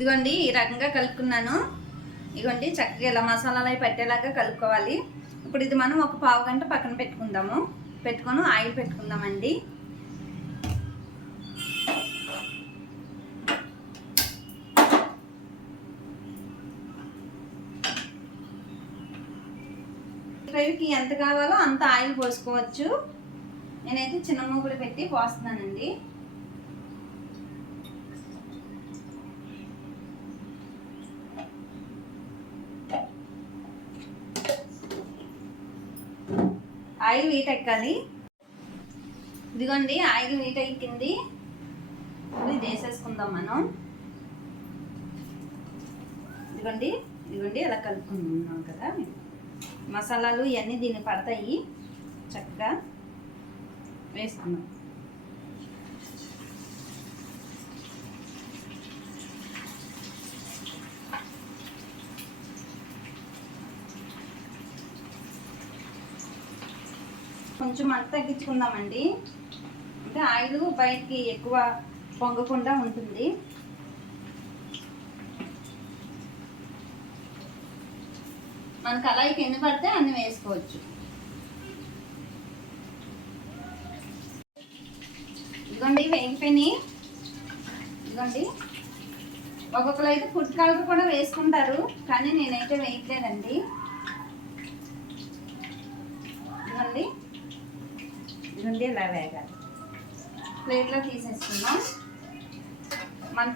ఇదిగోండి ఈ రకంగా కలుపుకున్నాను. ఇదిగోండి చక్కగా ఇలా మసాలాలు అవి పట్టేలాగా కలుపుకోవాలి. ఇప్పుడు ఇది మనం ఒక పావు గంట పక్కన పెట్టుకొని ఆయిల్ పెట్టుకుందామండి. ఫ్రైకి ఎంత కావాలో అంత ఆయిల్ పోసుకోవచ్చు. నేనైతే చిన్న మూగుడు పెట్టి పోస్తున్నానండి. ఆయిల్ వీట్ ఎక్కాలి. ఇదిగోండి ఆయిల్ వీట్ ఎక్కింది. ఇది వేసేసుకుందాం మనం. ఇదిగోండి ఇలా కలుపుకుంటున్నాం కదా. మసాలాలు ఇవన్నీ దీన్ని పడతాయి. చక్కగా వేసుకున్నాం. కొంచెం మంట తగ్గించుకుందామండి. అంటే ఆయిల్ బయటికి ఎక్కువ పొంగకుండా ఉంటుంది. మనకు కళాయికి ఎన్ని పడితే అన్ని వేసుకోవచ్చు. ఇదిగోండి వేగిపోయినాయి. ఇదిగోండి ఒక్కొక్కరు అయితే ఫుడ్ కలర్ కూడా వేసుకుంటారు, కానీ నేనైతే వేయట్లేదండి. ఇదిగోండి ఇలా వేగాలి. ప్లేట్లో తీసేసుకుందాం. మన